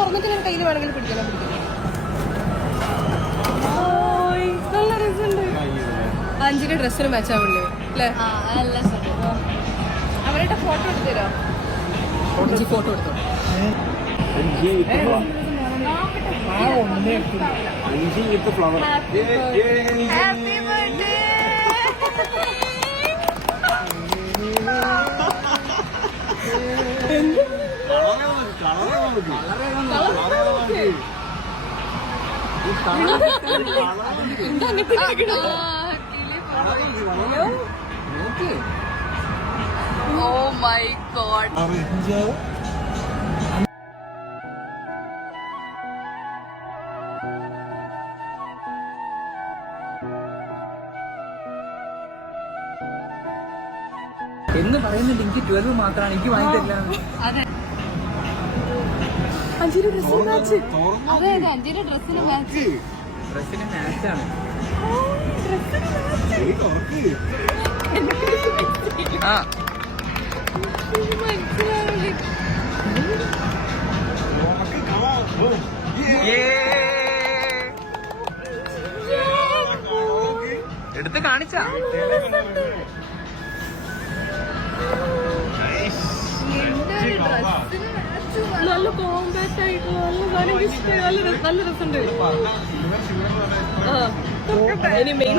തുറന്നിട്ട് ഞാൻ കയ്യിൽ വേണമെങ്കിൽ പിടിക്കണം. നല്ല രസമുണ്ട്. അഞ്ചിന്റെ ഡ്രസ്സിന് മാച്ച് ആവില്ലേ അല്ലേ? അവരുടെ ഫോട്ടോ എടുത്തരോ? ഫോട്ടോ എടുത്തോ. Happy birthday. Oh my god. എന്ന് പറയുന്നില്ല, എനിക്ക് 12 മാത്രമാണ്, എനിക്ക് വാങ്ങി തരില്ല. അതെ, അഞ്ചിന്റെ ഡ്രസ്സിന് മാച്ച്. അതെ അതെ, അഞ്ചിന്റെ ഡ്രസ്സിന് മാച്ച്. ഡ്രസ്സിന് മാച്ചാണ്. ആ എടുത്ത് കാണിച്ച നല്ല കോമ്പാക്ട് ആയിട്ട് നല്ല ഇഷ്ടമായി. നല്ല രസമുണ്ട്. ഇനി മെയിൻ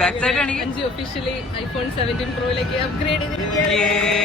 ബാക്ക് സൈഡ് ആണെങ്കിൽ 5 ഒഫീഷ്യലി iPhone 17 Proയിലേക്ക് അപ്ഗ്രേഡ് ചെയ്തിരിക്കുകയാണ്.